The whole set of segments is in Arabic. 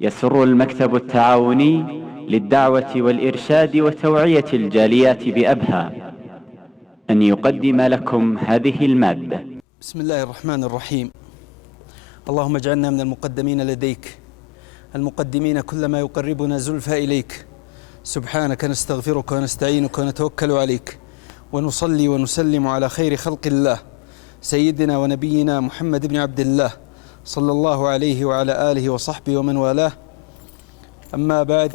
يسر المكتب التعاوني للدعوة والإرشاد وتوعية الجاليات بأبها أن يقدم لكم هذه المادة. بسم الله الرحمن الرحيم. اللهم اجعلنا من المقدمين لديك، المقدمين كل ما يقربنا زلفى إليك. سبحانك نستغفرك ونستعينك ونتوكل عليك، ونصلي ونسلم على خير خلق الله سيدنا ونبينا محمد بن عبد الله صلى الله عليه وعلى آله وصحبه ومن والاه. أما بعد،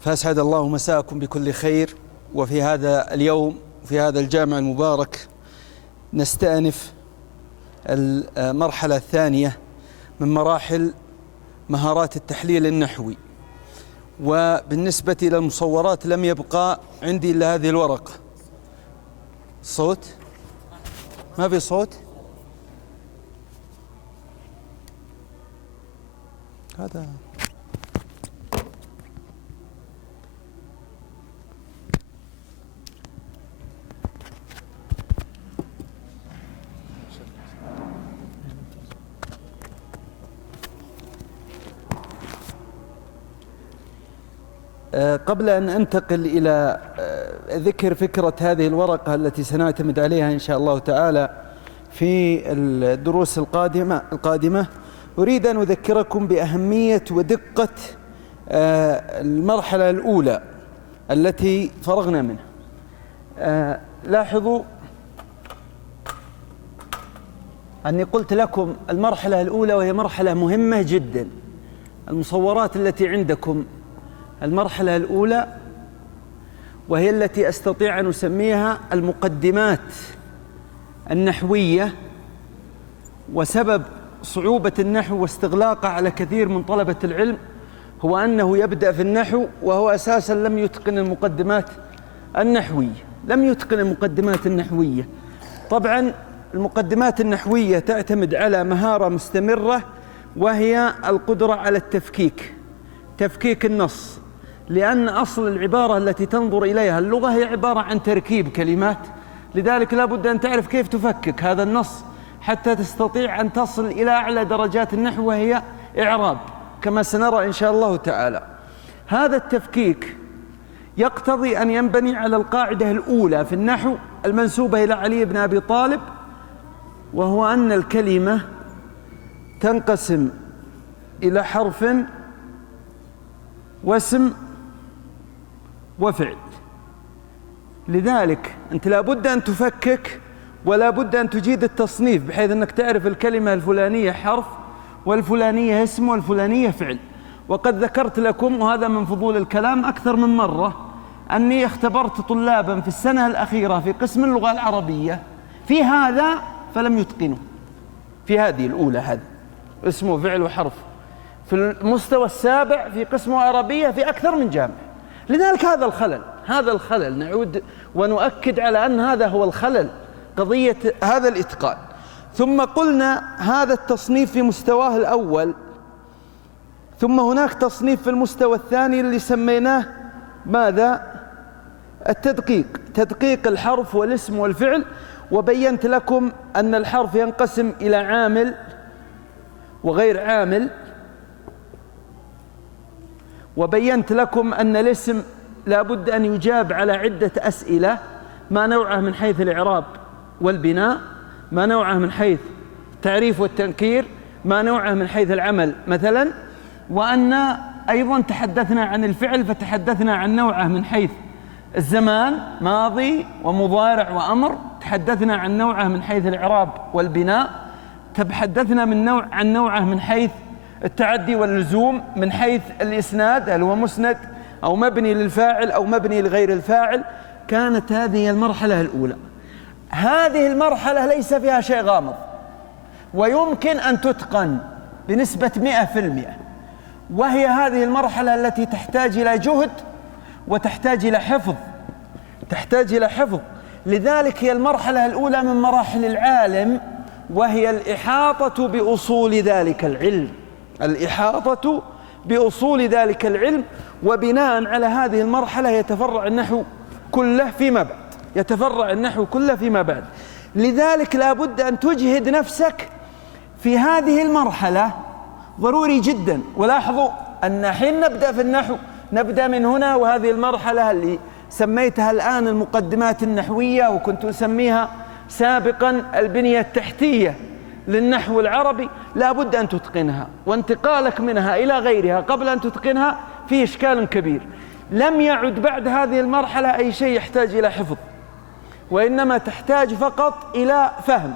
فأسعد الله مساءكم بكل خير. وفي هذا اليوم في هذا الجامع المبارك نستأنف المرحلة الثانية من مراحل مهارات التحليل النحوي. وبالنسبة إلى المصورات لم يبقى عندي إلا هذه الورقة. صوت؟ ما في صوت؟ هذا قبل أن أنتقل إلى ذكر فكرة هذه الورقة التي سنعتمد عليها إن شاء الله تعالى في الدروس القادمة أريد أن أذكركم بأهمية ودقة المرحلة الأولى التي فرغنا منها. لاحظوا أني قلت لكم المرحلة الأولى وهي مرحلة مهمة جدا. المصورات التي عندكم المرحلة الأولى وهي التي أستطيع أن أسميها المقدمات النحوية. وسبب صعوبة النحو واستغلاقه على كثير من طلبة العلم هو أنه يبدأ في النحو وهو أساساً لم يتقن المقدمات النحوية. طبعاً المقدمات النحوية تعتمد على مهارة مستمرة، وهي القدرة على تفكيك النص، لأن أصل العبارة التي تنظر إليها اللغة هي عبارة عن تركيب كلمات. لذلك لا بد أن تعرف كيف تفكك هذا النص حتى تستطيع أن تصل إلى أعلى درجات النحو وهي إعراب، كما سنرى إن شاء الله تعالى. هذا التفكيك يقتضي أن ينبني على القاعدة الأولى في النحو المنسوبة إلى علي بن أبي طالب، وهو أن الكلمة تنقسم إلى حرف واسم وفعل. لذلك أنت لا بد أن تفكك ولا بد أن تجيد التصنيف، بحيث أنك تعرف الكلمة الفلانية حرف والفلانية اسم والفلانية فعل. وقد ذكرت لكم، وهذا من فضول الكلام، أكثر من مرة أني اختبرت طلابا في السنة الأخيرة في قسم اللغة العربية في هذا فلم يتقنوا في هذه الأولى، هذا اسم وفعل وحرف. في المستوى السابع في قسم عربية في أكثر من جامعة. لذلك هذا الخلل نعود ونؤكد على أن هذا هو الخلل، قضية هذا الإتقان. ثم قلنا هذا التصنيف في مستواه الأول، ثم هناك تصنيف في المستوى الثاني اللي سميناه ماذا؟ تدقيق الحرف والاسم والفعل. وبينت لكم أن الحرف ينقسم إلى عامل وغير عامل، وبينت لكم أن الاسم لا بد أن يجاب على عدة أسئلة: ما نوعه من حيث الإعراب والبناء، ما نوعه من حيث التعريف والتنكير، ما نوعه من حيث العمل مثلا. وأن أيضا تحدثنا عن الفعل، فتحدثنا عن نوعه من حيث الزمان ماضي ومضارع وأمر، تحدثنا عن نوعه من حيث الإعراب والبناء، تحدثنا عن نوعه من حيث التعدي واللزوم، من حيث الإسناد هل هو مسند أو مبني للفاعل أو مبني لغير الفاعل. كانت هذه المرحلة الأولى. هذه المرحلة ليس فيها شيء غامض، ويمكن أن تتقن بنسبة 100%، وهي هذه المرحلة التي تحتاج إلى جهد وتحتاج إلى حفظ. لذلك هي المرحلة الأولى من مراحل العالم، وهي الإحاطة بأصول ذلك العلم. وبناء على هذه المرحلة يتفرع النحو كله فيما بعد. لذلك لا بد أن تجهد نفسك في هذه المرحلة ضروري جدا. ولاحظوا أن حين نبدأ في النحو نبدأ من هنا، وهذه المرحلة اللي سميتها الآن المقدمات النحوية، وكنت أسميها سابقا البنية التحتية للنحو العربي، لا بد أن تتقنها، وانتقالك منها إلى غيرها قبل أن تتقنها فيه إشكال كبير. لم يعد بعد هذه المرحلة أي شيء يحتاج إلى حفظ، وإنما تحتاج فقط إلى فهم.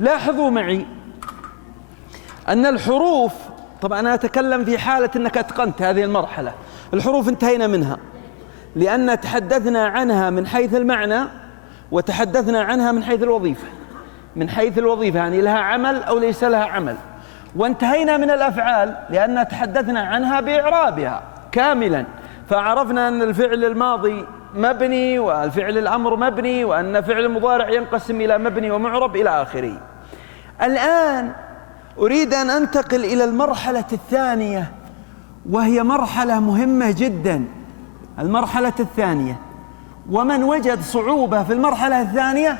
لاحظوا معي أن الحروف، طبعا أنا أتكلم في حالة أنك أتقنت هذه المرحلة. الحروف انتهينا منها لأن تحدثنا عنها من حيث المعنى، وتحدثنا عنها من حيث الوظيفة. من حيث الوظيفة يعني لها عمل أو ليس لها عمل. وانتهينا من الأفعال لأن تحدثنا عنها بإعرابها كاملا، فعرفنا أن الفعل الماضي مبني والفعل الأمر مبني، وأن فعل المضارع ينقسم إلى مبني ومعرب إلى آخره. الآن أريد أن أنتقل إلى المرحلة الثانية، وهي مرحلة مهمة جدا. المرحلة الثانية، ومن وجد صعوبة في المرحلة الثانية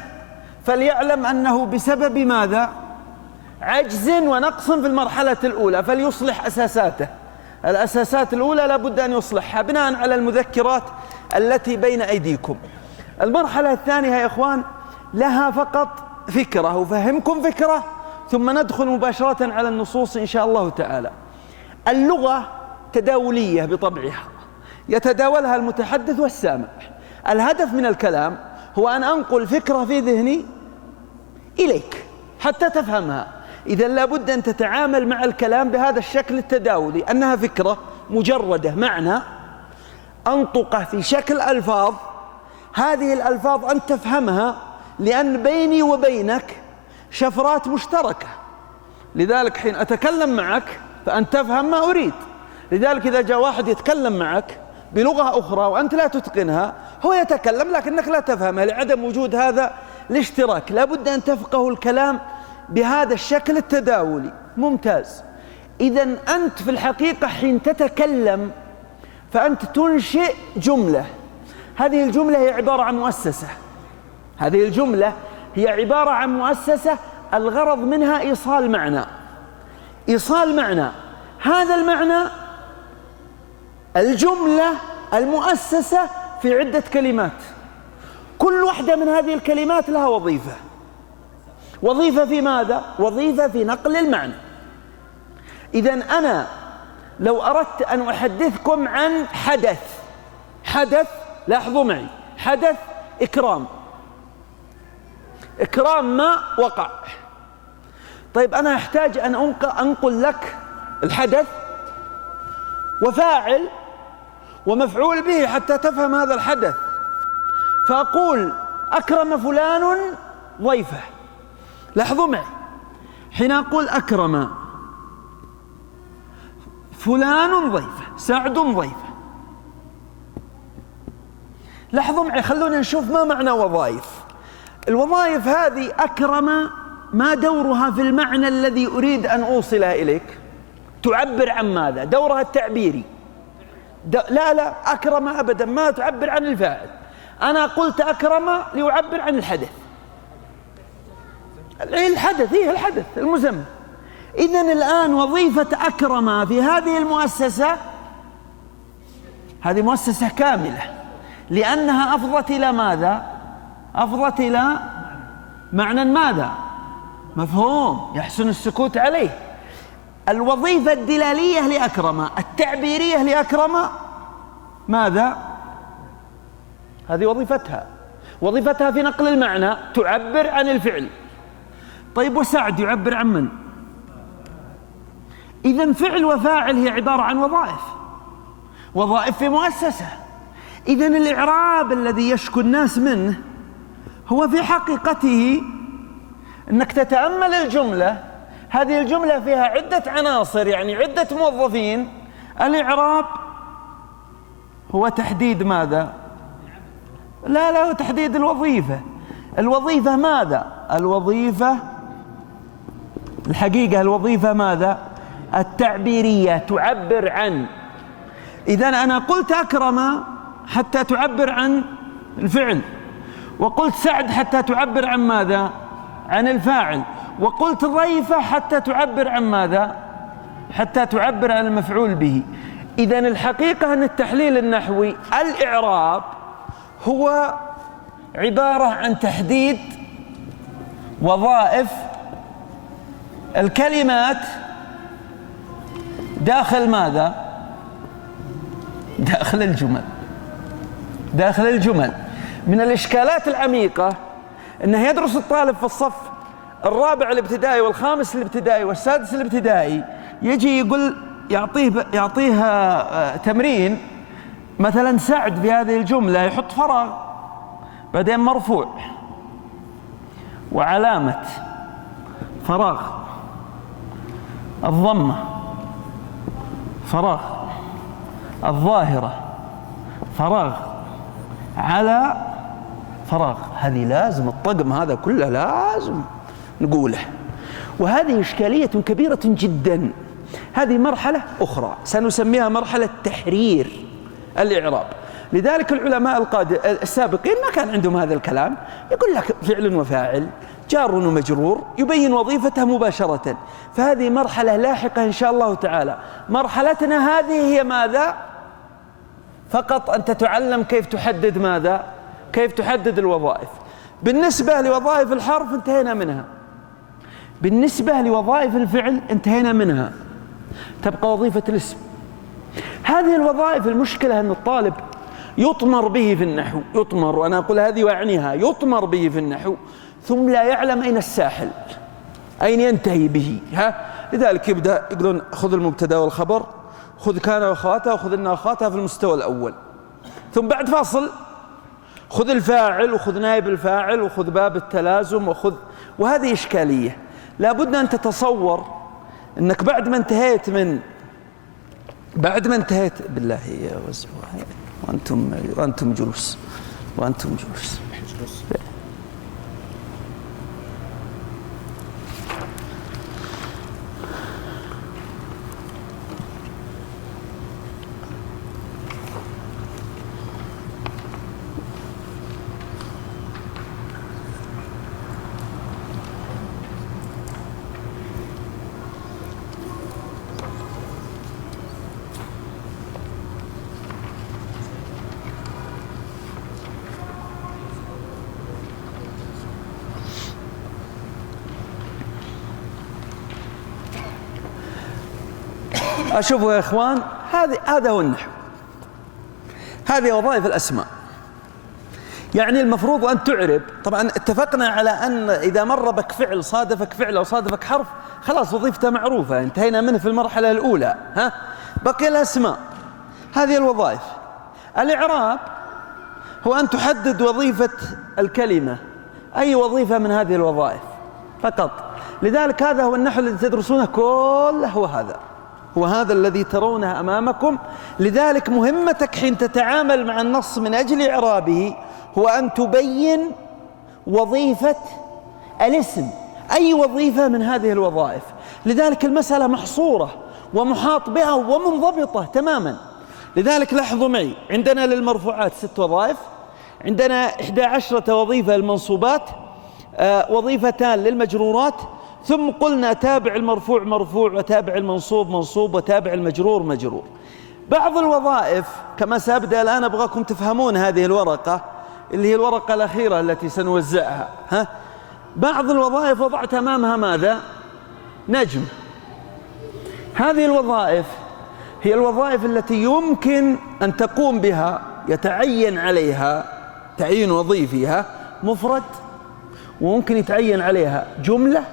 فليعلم أنه بسبب ماذا؟ عجز ونقص في المرحلة الأولى، فليصلح أساساته. الأساسات الأولى لابد أن يصلحها بناء على المذكرات التي بين أيديكم. المرحلة الثانية يا إخوان لها فقط فكرة، وفهمكم فكرة، ثم ندخل مباشرة على النصوص إن شاء الله تعالى. اللغة تداولية بطبعها، يتداولها المتحدث والسامع. الهدف من الكلام هو أن أنقل فكرة في ذهني إليك حتى تفهمها. إذا لابد أن تتعامل مع الكلام بهذا الشكل التداولي، أنها فكرة مجردة معنى أنطقه في شكل ألفاظ. هذه الألفاظ أن تفهمها، لأن بيني وبينك شفرات مشتركة. لذلك حين أتكلم معك فأن تفهم ما أريد. لذلك إذا جاء واحد يتكلم معك بلغة أخرى وأنت لا تتقنها، هو يتكلم لكنك لا تفهمها لعدم وجود هذا الاشتراك. لا بد أن تفقه الكلام بهذا الشكل التداولي. ممتاز. إذن أنت في الحقيقة حين تتكلم فأنت تنشئ جملة. هذه الجملة هي عبارة عن مؤسسة. هذه الجملة هي عبارة عن مؤسسة، الغرض منها إيصال معنى. إيصال معنى، هذا المعنى الجملة المؤسسة في عدة كلمات، كل واحدة من هذه الكلمات لها وظيفة. وظيفة في ماذا؟ وظيفة في نقل المعنى. إذن أنا لو أردت أن أحدثكم عن حدث، لاحظوا معي، حدث إكرام ما وقع. طيب أنا أحتاج أن أنقل لك الحدث وفاعل ومفعول به حتى تفهم هذا الحدث. فأقول أكرم فلان ضيفه. لاحظوا معي، حين أقول أكرم فلان ضيفه، سعد ضيفه، لاحظوا معي، خلونا نشوف ما معنى وظائف. الوظائف هذه أكرم ما دورها في المعنى الذي أريد أن أوصله إليك؟ تعبر عن ماذا؟ دورها التعبيري. لا أكرم أبدا ما تعبر عن الفاعل. أنا قلت أكرم ليعبر عن الحدث. الحدث المسمى. إذن الآن وظيفة أكرم في هذه المؤسسة، هذه مؤسسة كاملة، لأنها أفضت إلى ماذا؟ أفضت إلى معنى ماذا؟ مفهوم يحسن السكوت عليه. الوظيفة الدلالية لأكرم، التعبيرية لأكرم ماذا؟ هذه وظيفتها في نقل المعنى، تعبر عن الفعل. طيب وسعد يعبر عن من؟ إذن فعل وفاعل هي عبارة عن وظائف في مؤسسة. إذن الإعراب الذي يشكو الناس منه هو في حقيقته أنك تتأمل الجملة. هذه الجملة فيها عدة عناصر، يعني عدة موظفين. الإعراب هو تحديد ماذا؟ لا تحديد الوظيفة. الوظيفة ماذا؟ الوظيفة الحقيقة الوظيفة ماذا؟ التعبيرية، تعبر عن. إذن أنا قلت أكرم حتى تعبر عن الفعل، وقلت سعد حتى تعبر عن ماذا؟ عن الفاعل، وقلت ضيفة حتى تعبر عن ماذا؟ حتى تعبر عن المفعول به. إذن الحقيقة أن التحليل النحوي الإعراب هو عبارة عن تحديد وظائف الكلمات داخل ماذا؟ داخل الجمل. داخل الجمل. من الإشكالات العميقة أنه يدرس الطالب في الصف الرابع الابتدائي والخامس الابتدائي والسادس الابتدائي، يجي يقول يعطيه تمرين مثلا سعد في هذه الجملة، يحط فراغ بعدين مرفوع وعلامة فراغ الضمة فراغ الظاهرة فراغ على فراغ. هذه لازم الطقم هذا كله لازم نقوله، وهذه إشكالية كبيرة جدا. هذه مرحلة أخرى سنسميها مرحلة تحرير الإعراب. لذلك العلماء السابقين ما كان عندهم هذا الكلام، يقول لك فعل وفاعل جار ومجرور يبين وظيفته مباشرة. فهذه مرحلة لاحقة إن شاء الله تعالى. مرحلتنا هذه هي ماذا؟ فقط أن تتعلم كيف تحدد ماذا؟ كيف تحدد الوظائف. بالنسبة لوظائف الحرف انتهينا منها، بالنسبة لوظائف الفعل انتهينا منها، تبقى وظيفة الاسم. هذه الوظائف المشكلة أن الطالب يطمر به في النحو، يطمر، وأنا أقول هذه وأعنيها، يطمر به في النحو ثم لا يعلم أين الساحل، أين ينتهي به. لذلك يبدأ يقولون خذ المبتدأ والخبر، خذ كان وأخواتها، وخذ إن أخواتها في المستوى الأول، ثم بعد فاصل خذ الفاعل وخذ نائب الفاعل وخذ باب التلازم وخذ. وهذه إشكالية. لابد أن تتصور أنك بعد ما انتهيت بالله وأنتم جلوس أشوفوا يا إخوان، هذا هو النحو، هذه وظائف الأسماء. يعني المفروض أن تعرب. طبعا اتفقنا على أن إذا مر بك فعل صادفك فعل أو صادفك حرف خلاص وظيفته معروفة، انتهينا منه في المرحلة الأولى. بقي الأسماء، هذه الوظائف. الإعراب هو أن تحدد وظيفة الكلمة، أي وظيفة من هذه الوظائف فقط. لذلك هذا هو النحو الذي تدرسونه كله، هو هذا الذي ترونه أمامكم. لذلك مهمتك حين تتعامل مع النص من أجل إعرابه هو أن تبين وظيفة الاسم، أي وظيفة من هذه الوظائف. لذلك المسألة محصورة ومحاط بها ومنضبطة تماما. لذلك لاحظوا معي، عندنا للمرفوعات 6 وظائف، عندنا 11 وظيفة للمنصوبات، وظيفتان للمجرورات، ثم قلنا تابع المرفوع مرفوع، وتابع المنصوب منصوب، وتابع المجرور مجرور. بعض الوظائف كما سأبدأ الآن أبغاكم تفهمون هذه الورقة اللي هي الورقة الأخيرة التي سنوزعها. بعض الوظائف وضعت أمامها ماذا؟ نجم. هذه الوظائف هي الوظائف التي يمكن أن تقوم بها، يتعين عليها تعيين وظيفيها مفرد، وممكن يتعين عليها جملة،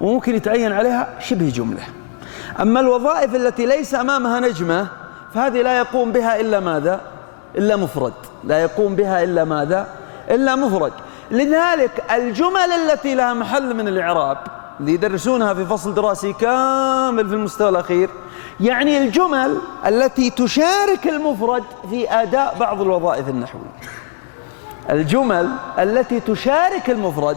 وممكن يتعين عليها شبه جملة. أما الوظائف التي ليس أمامها نجمة فهذه لا يقوم بها إلا ماذا؟ إلا مفرد. لا يقوم بها إلا ماذا؟ إلا مفرد. لذلك الجمل التي لها محل من الإعراب اللي يدرسونها في فصل دراسي كامل في المستوى الأخير، يعني الجمل التي تشارك المفرد في أداء بعض الوظائف النحوية، الجمل التي تشارك المفرد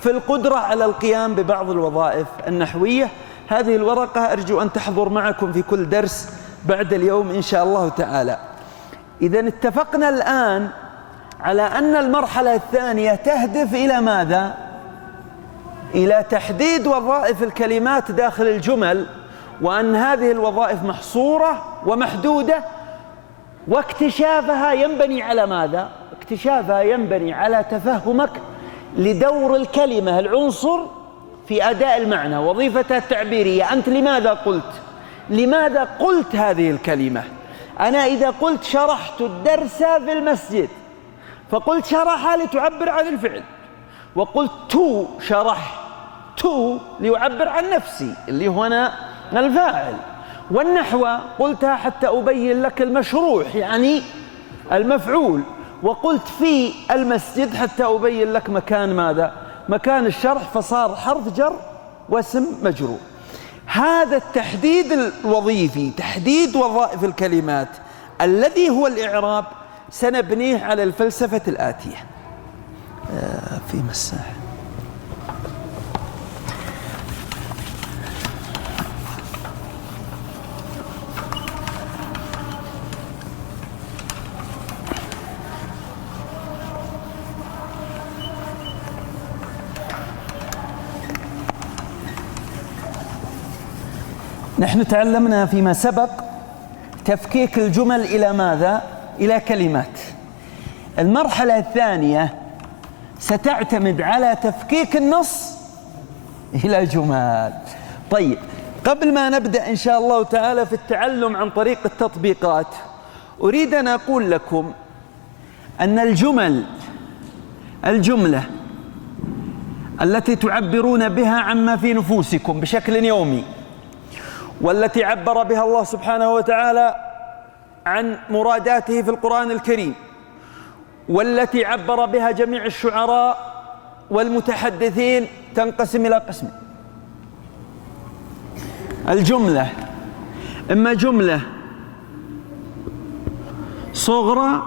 في القدرة على القيام ببعض الوظائف النحوية. هذه الورقة أرجو أن تحضر معكم في كل درس بعد اليوم إن شاء الله تعالى. إذن اتفقنا الآن على أن المرحلة الثانية تهدف إلى ماذا؟ إلى تحديد وظائف الكلمات داخل الجمل، وأن هذه الوظائف محصورة ومحدودة، واكتشافها ينبني على ماذا؟ اكتشافها ينبني على تفهمك لدور الكلمة العنصر في أداء المعنى، وظيفتها التعبيرية. أنت لماذا قلت هذه الكلمة؟ أنا إذا قلت شرحت الدرس في المسجد، فقلت شرح لتعبر عن الفعل، وقلت شرحت ليعبر عن نفسي اللي هو أنا الفاعل. والنحو قلتها حتى أبين لك المشروح يعني المفعول، وقلت في المسجد حتى أبين لك مكان ماذا؟ مكان الشرح، فصار حرف جر واسم مجرور. هذا التحديد الوظيفي، تحديد وظائف الكلمات الذي هو الإعراب، سنبنيه على الفلسفة الآتية. في مساحة نحن تعلمنا فيما سبق تفكيك الجمل إلى ماذا؟ إلى كلمات. المرحلة الثانية ستعتمد على تفكيك النص إلى جمل. طيب، قبل ما نبدأ إن شاء الله تعالى في التعلم عن طريق التطبيقات، أريد أن أقول لكم أن الجملة التي تعبرون بها عما في نفوسكم بشكل يومي، والتي عبر بها الله سبحانه وتعالى عن مراداته في القرآن الكريم، والتي عبر بها جميع الشعراء والمتحدثين، تنقسم إلى قسمين. الجملة إما جملة صغرى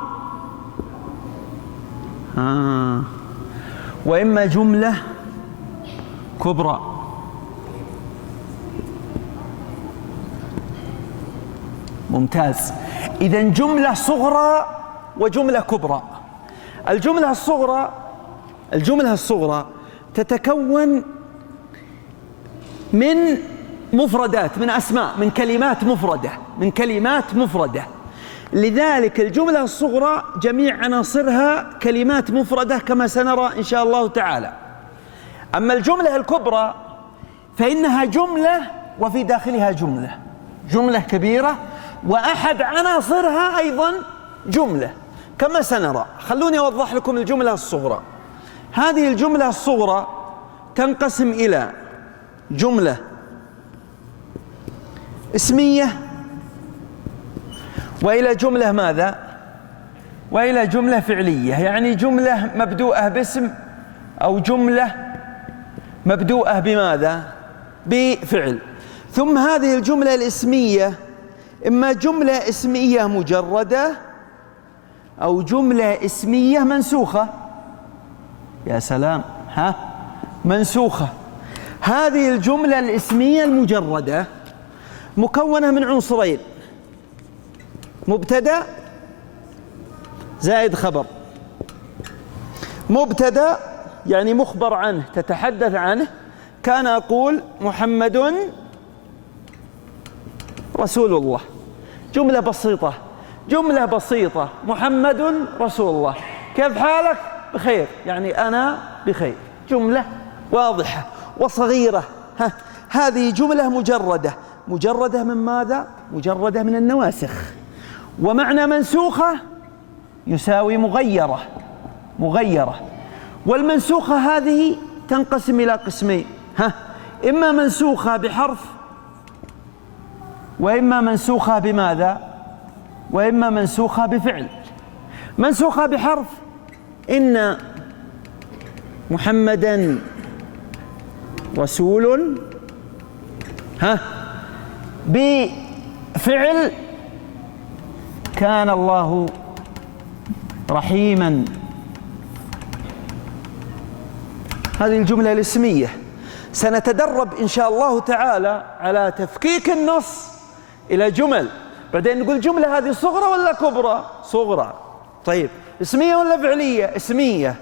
وإما جملة كبرى. ممتاز. إذن جملة صغرى وجملة كبرى. الجملة الصغرى تتكون من مفردات، من أسماء، من كلمات مفردة. لذلك الجملة الصغرى جميع عناصرها كلمات مفردة كما سنرى إن شاء الله تعالى. أما الجملة الكبرى فإنها جملة وفي داخلها جملة كبيرة، وأحد عناصرها أيضا جملة كما سنرى. خلوني أوضح لكم الجملة الصغرى. هذه الجملة الصغرى تنقسم إلى جملة اسمية، وإلى جملة ماذا؟ وإلى جملة فعلية، يعني جملة مبدوءة باسم أو جملة مبدوءة بماذا؟ بفعل. ثم هذه الجملة الاسمية إما جملة اسمية مجردة أو جملة اسمية منسوخة. يا سلام، منسوخة. هذه الجملة الاسمية المجردة مكونة من عنصرين: مبتدأ زائد خبر. مبتدأ يعني مخبر عنه، تتحدث عنه. كان أقول محمد رسول الله. جملة بسيطة، محمد رسول الله. كيف حالك؟ بخير، يعني أنا بخير. جملة واضحة وصغيرة. هذه جملة مجردة من ماذا؟ مجردة من النواسخ. ومعنى منسوخة يساوي مغيرة. والمنسوخة هذه تنقسم إلى قسمين: إما منسوخة بحرف، وإما منسوخة بماذا؟ وإما منسوخة بفعل. منسوخة بحرف: إن محمدًا رسول. بفعل: كان الله رحيمًا. هذه الجملة الاسمية. سنتدرب إن شاء الله تعالى على تفكيك النص إلى جمل. بعدين نقول جملة هذه صغرى ولا كبرى؟ صغرى. طيب، اسمية ولا فعلية؟ اسمية.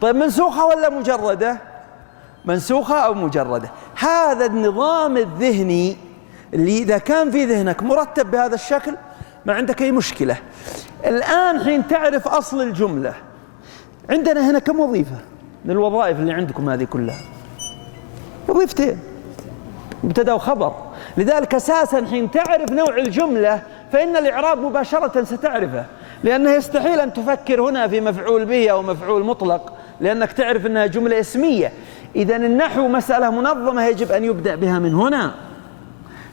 طيب، منسوخة ولا مجردة؟ منسوخة أو مجردة. هذا النظام الذهني اللي إذا كان في ذهنك مرتب بهذا الشكل ما عندك أي مشكلة. الآن حين تعرف أصل الجملة، عندنا هنا كم وظيفة من الوظائف اللي عندكم هذه كلها؟ وظيفتين، مبتدأ وخبر. لذلك أساسا حين تعرف نوع الجملة فإن الإعراب مباشرة ستعرفه، لأنه يستحيل أن تفكر هنا في مفعول به أو مفعول مطلق، لأنك تعرف أنها جملة اسمية. إذا النحو مسألة منظمة يجب أن يبدأ بها من هنا.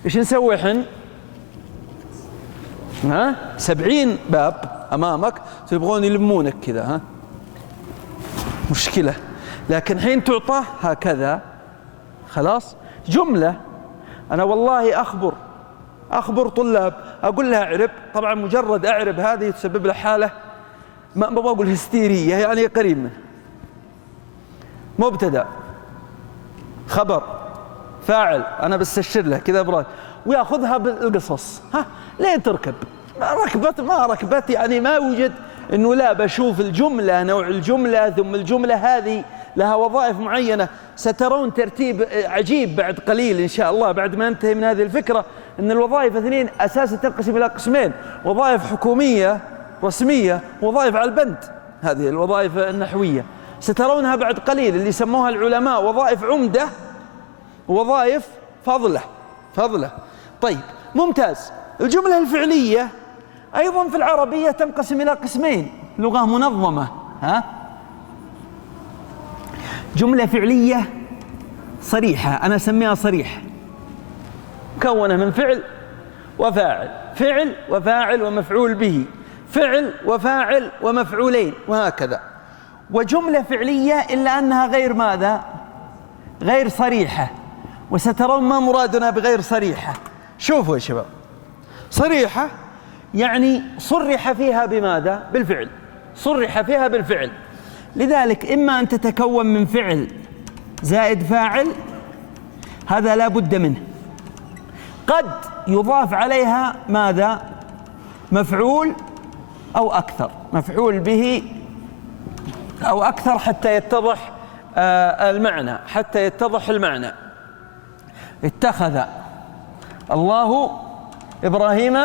إيش نسوي حين؟ 70 باب أمامك تبغون يلمونك كذا، ها مشكلة. لكن حين تعطى هكذا خلاص جملة. أنا والله أخبر طلاب أقول لها أعرب، طبعا مجرد أعرب هذه تسبب له حالة ما بقول هستيرية، يعني قريب منه. مبتدأ خبر فاعل، أنا بستشير له كذا براد، ويأخذها بالقصص. لين تركب ما ركبت، يعني ما وجد إنه لا بشوف الجملة، نوع الجملة، ثم الجملة هذه لها وظائف معينة. سترون ترتيب عجيب بعد قليل إن شاء الله، بعد ما انتهي من هذه الفكرة، أن الوظائف اثنين أساسا تنقسم إلى قسمين: وظائف حكومية رسمية، وظائف على البند، هذه الوظائف النحوية سترونها بعد قليل، اللي سموها العلماء وظائف عمدة ووظائف فضلة. طيب ممتاز. الجملة الفعلية أيضا في العربية تنقسم إلى قسمين: لغة منظمة، جملة فعلية صريحة، أنا أسميها صريحة، مكونة من فعل وفاعل ومفعول به، فعل وفاعل ومفعولين، وهكذا. وجملة فعلية إلا أنها غير ماذا؟ غير صريحة. وسترون ما مرادنا بغير صريحة. شوفوا يا شباب، صريحة يعني صرح فيها بماذا؟ بالفعل، صرح فيها بالفعل. لذلك إما أن تتكون من فعل زائد فاعل، هذا لا بد منه. قد يضاف عليها ماذا؟ مفعول أو أكثر، مفعول به أو أكثر، حتى يتضح المعنى. اتخذ الله إبراهيم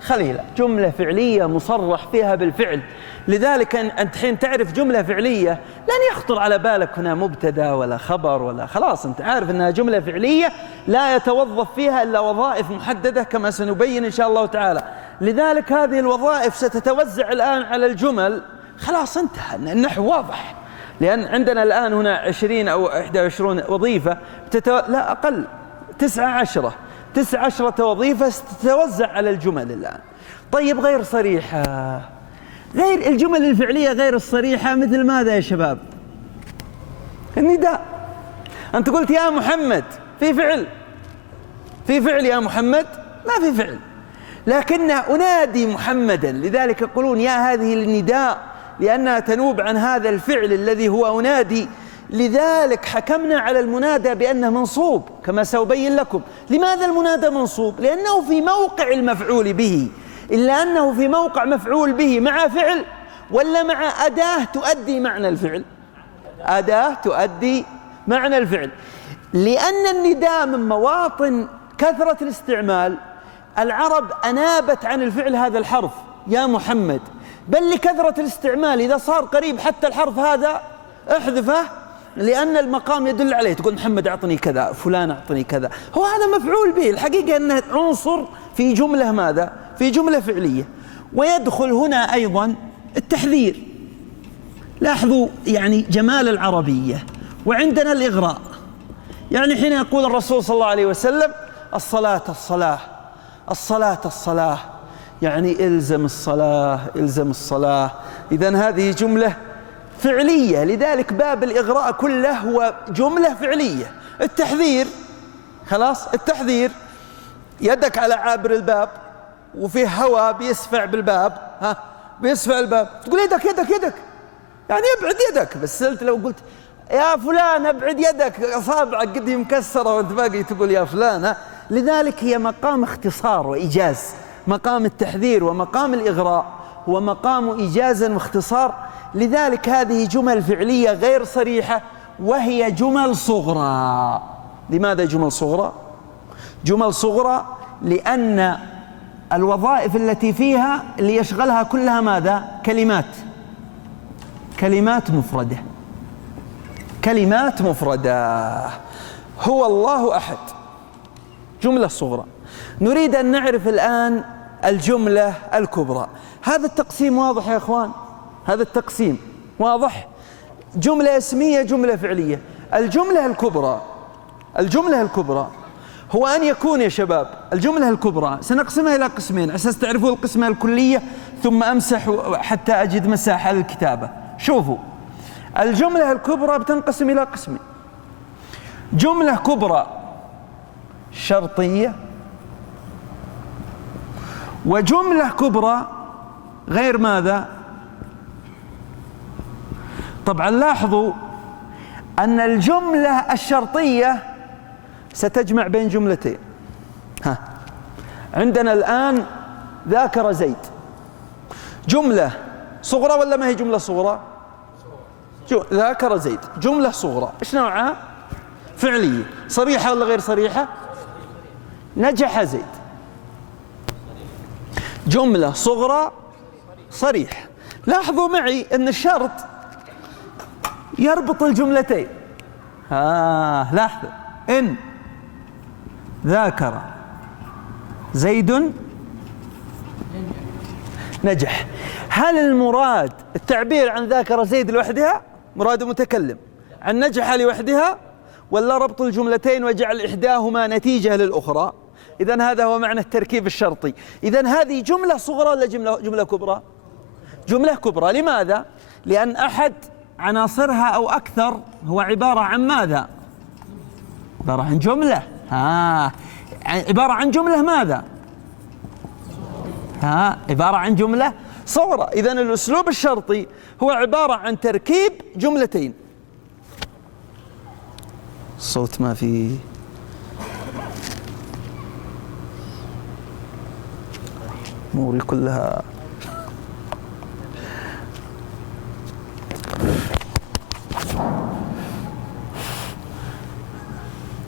خليلا، جملة فعلية مصرح فيها بالفعل. لذلك أنت حين تعرف جملة فعلية لن يخطر على بالك هنا مبتدأ ولا خبر ولا، خلاص أنت عارف أنها جملة فعلية لا يتوظف فيها إلا وظائف محددة كما سنبين إن شاء الله تعالى. لذلك هذه الوظائف ستتوزع الآن على الجمل. خلاص انتهى النحو واضح، لأن عندنا الآن هنا 20 أو 21 وظيفة لا أقل، 19 وظيفة ستتوزع على الجمل الآن. طيب غير صريحة، غير الجمل الفعلية غير الصريحة، مثل ماذا يا شباب؟ النداء. أنت قلت يا محمد، في فعل يا محمد؟ ما في فعل، لكن أنادي محمدا، لذلك يقولون يا هذه النداء، لأنها تنوب عن هذا الفعل الذي هو أنادي. لذلك حكمنا على المنادى بأنه منصوب كما سأبين لكم. لماذا المنادى منصوب؟ لأنه في موقع المفعول به، إلا أنه في موقع مفعول به مع فعل ولا مع أداة تؤدي معنى الفعل؟ أداة تؤدي معنى الفعل. لأن النداء من مواطن كثرة الاستعمال، العرب أنابت عن الفعل هذا الحرف يا محمد، بل لكثرة الاستعمال إذا صار قريب حتى الحرف هذا احذفه، لأن المقام يدل عليه. تقول محمد أعطني كذا، فلان أعطني كذا، هو هذا مفعول به. الحقيقة أنه عنصر في جملة ماذا؟ في جملة فعلية. ويدخل هنا أيضا التحذير. لاحظوا يعني جمال العربية. وعندنا الإغراء، يعني حين يقول الرسول صلى الله عليه وسلم الصلاة الصلاة، الصلاة الصلاة، يعني إلزم الصلاة، إلزم الصلاة. إذن هذه جملة فعلية. لذلك باب الإغراء كله هو جملة فعلية. التحذير، خلاص التحذير، يدك على عابر الباب وفيه هواء بيسفع بالباب، بيسفع الباب، تقول يدك يدك يدك، يعني ابعد يدك. بس لو قلت يا فلان ابعد يدك، أصابعك قد مكسرة وانت باقي تقول يا فلان. لذلك هي مقام اختصار وإيجاز. مقام التحذير ومقام الإغراء هو مقام إيجاز واختصار. لذلك هذه جمل فعلية غير صريحة، وهي جمل صغرى. لماذا جمل صغرى؟ جمل صغرى لأن الوظائف التي فيها اللي يشغلها كلها ماذا؟ كلمات مفردة. كلمات مفردة. هو الله أحد، جملة صغرى. نريد أن نعرف الآن الجملة الكبرى. هذا التقسيم واضح يا أخوان؟ هذا التقسيم واضح؟ جملة اسمية، جملة فعلية. الجملة الكبرى هو أن يكون يا شباب، الجملة الكبرى سنقسمها إلى قسمين أساس تعرفوا القسمة الكلية، ثم أمسح حتى أجد مساحة للكتابة. شوفوا، الجملة الكبرى بتنقسم إلى قسمين: جملة كبرى شرطية، وجملة كبرى غير ماذا؟ طبعا لاحظوا أن الجملة الشرطية ستجمع بين جملتين. عندنا الآن ذاكر زيد، جملة صغرى ولا ما هي جملة صغرى؟ ذاكر زيد جملة صغرى، إيش نوعها؟ فعلية. صريحة ولا غير صريحة؟ نجح زيد، جملة صغرى صريح. لاحظوا معي أن الشرط يربط الجملتين. لاحظوا، إن ذاكر زيد نجح. هل المراد التعبير عن ذاكر زيد لوحدها مراد متكلم، عن نجح لوحدها، ولا ربط الجملتين وجعل إحداهما نتيجة للأخرى؟ إذن هذا هو معنى التركيب الشرطي. إذن هذه جملة صغرى ولا جملة كبرى؟ جملة كبرى. لماذا؟ لأن أحد عناصرها أو أكثر هو عبارة عن ماذا؟ عبارة عن جملة. عبارة عن جملة ماذا؟ عبارة عن جملة صغرى. إذن الأسلوب الشرطي هو عبارة عن تركيب جملتين. الصوت ما في. أموري كلها.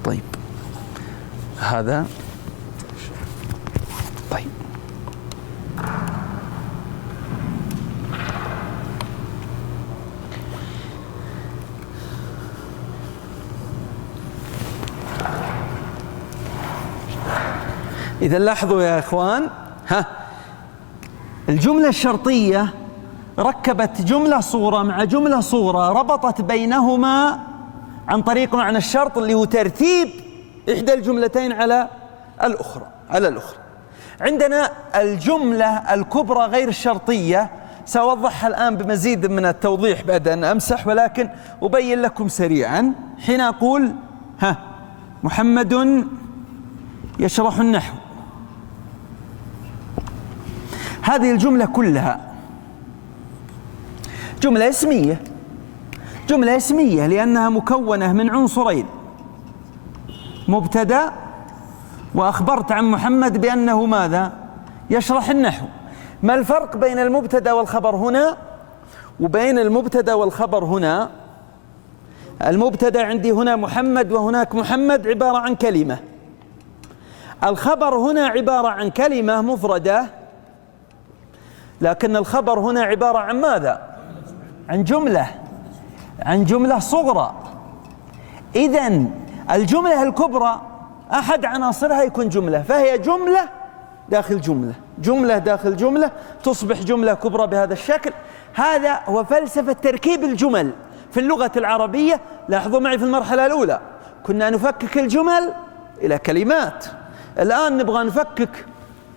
طيب هذا طيب. إذا لاحظوا يا إخوان، الجملة الشرطية ركبت جملة صغرى مع جملة صغرى، ربطت بينهما عن طريق معنى الشرط اللي هو ترتيب إحدى الجملتين على الأخرى. عندنا الجملة الكبرى غير الشرطية، سأوضحها الآن بمزيد من التوضيح بعد أن أمسح، ولكن أبين لكم سريعا. حين أقول محمد يشرح النحو، هذه الجملة كلها جملة اسمية لأنها مكونة من عنصرين: مبتدأ، وأخبرت عن محمد بأنه ماذا؟ يشرح النحو. ما الفرق بين المبتدأ والخبر هنا وبين المبتدأ والخبر هنا؟ المبتدأ عندي هنا محمد وهناك محمد عبارة عن كلمة، الخبر هنا عبارة عن كلمة مفردة، لكن الخبر هنا عبارة عن ماذا؟ عن جملة صغرى. إذن الجملة الكبرى أحد عناصرها يكون جملة، فهي جملة داخل جملة، جملة داخل جملة، تصبح جملة كبرى بهذا الشكل. هذا هو فلسفة تركيب الجمل في اللغة العربية. لاحظوا معي، في المرحلة الأولى كنا نفكك الجمل إلى كلمات، الآن نبغى نفكك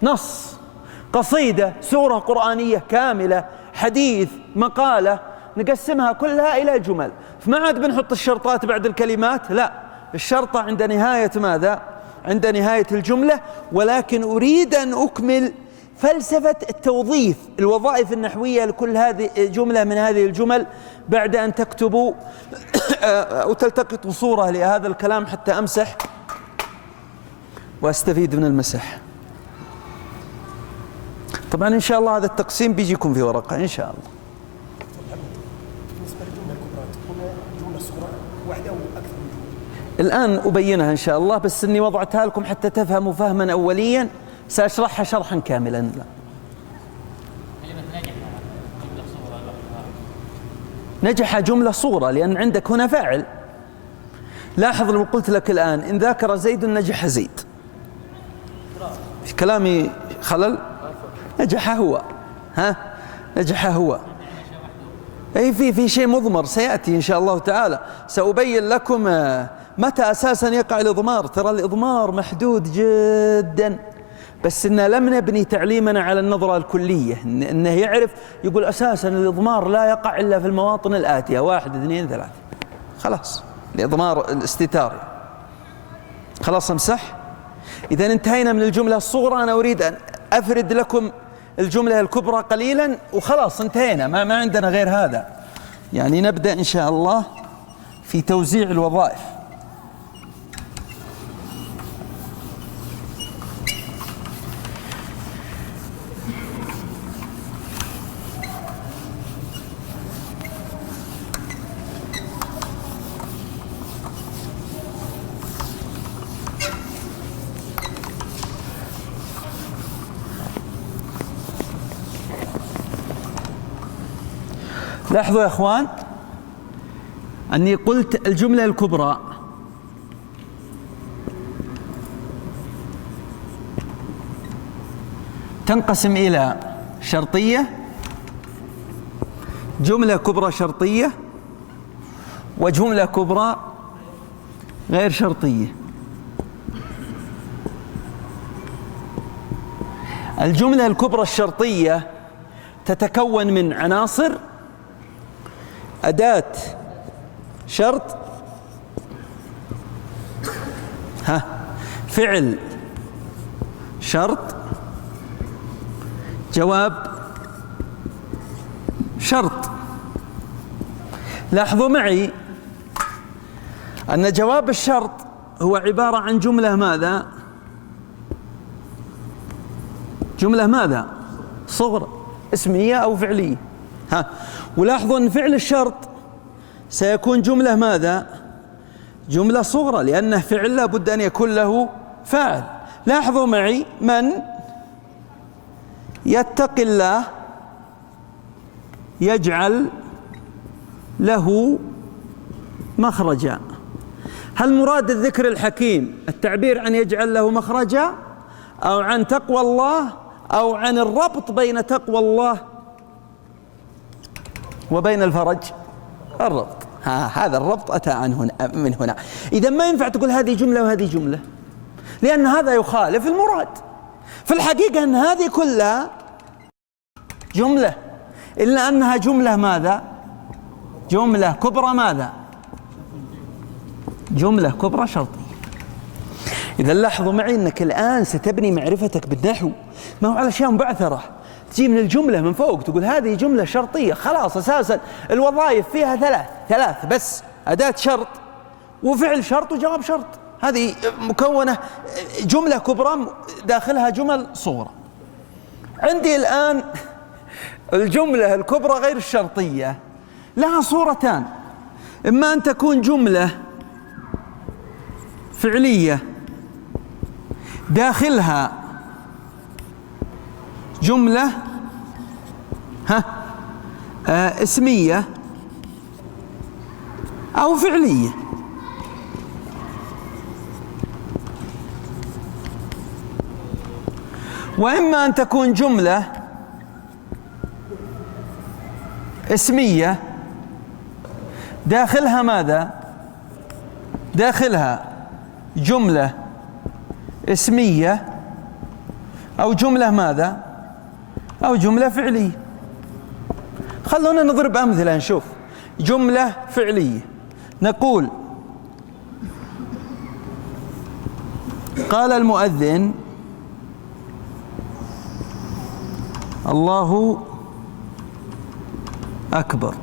نص، قصيدة، سورة قرآنية كاملة، حديث، مقالة، نقسمها كلها إلى جمل. فما عاد بنحط الشرطات بعد الكلمات، لا، الشرطة عند نهاية ماذا؟ عند نهاية الجملة. ولكن أريد أن أكمل فلسفة التوظيف، الوظائف النحوية لكل هذه جملة من هذه الجمل بعد أن تكتبوا وتلتقطوا صورة لهذا الكلام حتى أمسح وأستفيد من المسح. طبعا إن شاء الله هذا التقسيم بيجيكم في ورقة إن شاء الله. بالنسبة للجملة الكبرى تكون جملة صغرى واحدة أو أكثر من الآن أبينها إن شاء الله، بس إني وضعتها لكم حتى تفهموا فهما أوليا، سأشرحها شرحا كاملا. نجح جملة صغرى لأن عندك هنا فاعل. لاحظ لو قلت لك الآن إن ذاكر زيد نجح زيد، في كلامي خلل؟ نجح هو. ها؟ نجح هو. أي في شيء مضمر سيأتي إن شاء الله تعالى، سأبين لكم متى أساسا يقع الإضمار. ترى الإضمار محدود جدا، بس إن لم نبني تعليمنا على النظرة الكلية، إنه يعرف يقول أساسا الإضمار لا يقع إلا في المواطن الآتية 1 2 3. خلاص الإضمار الاستتاري خلاص امسح. إذا انتهينا من الجملة الصغرى، أنا أريد أن أفرد لكم الجملة الكبرى قليلا وخلاص انتهينا، ما عندنا غير هذا. يعني نبدأ إن شاء الله في توزيع الوظائف. لاحظوا يا اخوان اني قلت الجملة الكبرى تنقسم الى شرطية، جملة كبرى شرطية، وجملة كبرى غير شرطية. الجملة الكبرى الشرطية تتكون من عناصر: أداة شرط، فعل شرط، جواب شرط. لاحظوا معي أن جواب الشرط هو عبارة عن جملة ماذا؟ جملة ماذا؟ صغرى اسمية أو فعلية. ولاحظوا أن فعل الشرط سيكون جملة ماذا؟ جملة صغرى، لأنه فعل لابد أن يكون له فاعل. لاحظوا معي: من يتق الله يجعل له مخرجا. هل مراد الذكر الحكيم التعبير عن يجعل له مخرجا، أو عن تقوى الله، أو عن الربط بين تقوى الله وبين الفرج؟ الربط. هذا الربط أتى من هنا. إذا ما ينفع تقول هذه جملة وهذه جملة، لأن هذا يخالف المراد. في الحقيقة أن هذه كلها جملة، إلا أنها جملة ماذا؟ جملة كبرى ماذا؟ جملة كبرى شرطية. إذا لاحظوا معي أنك الآن ستبني معرفتك بالنحو، ما هو على أشياء مبعثرة. تجي من الجملة من فوق تقول هذه جملة شرطية، خلاص أساسا الوظائف فيها ثلاث بس: أداة شرط وفعل شرط وجواب شرط. هذه مكونة جملة كبرى داخلها جمل صغرى. عندي الآن الجملة الكبرى غير الشرطية لها صورتان: إما أن تكون جملة فعلية داخلها جملة اسمية أو فعلية. وإما أن تكون جملة اسمية داخلها ماذا؟ داخلها جملة اسمية أو جملة ماذا؟ أو جملة فعلية. خلونا نضرب أمثلة نشوف. جملة فعلية نقول: قال المؤذن الله أكبر.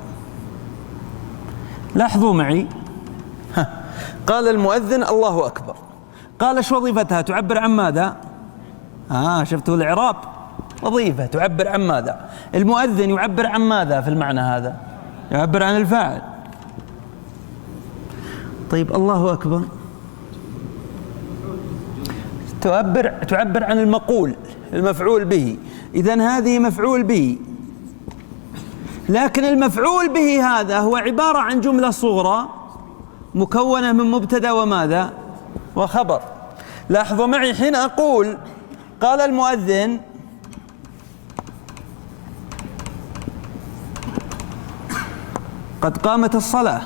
لاحظوا معي، قال المؤذن الله أكبر. قال ايش وظيفتها؟ تعبر عن ماذا؟ شفتوا الإعراب؟ وظيفة تعبر عن ماذا؟ المؤذن يعبر عن ماذا في المعنى هذا؟ يعبر عن الفاعل. طيب الله أكبر تعبر عن المقول، المفعول به. إذن هذه مفعول به، لكن المفعول به هذا هو عبارة عن جملة صغرى مكونة من مبتدأ وماذا؟ وخبر. لاحظوا معي حين أقول قال المؤذن قد قامت الصلاة،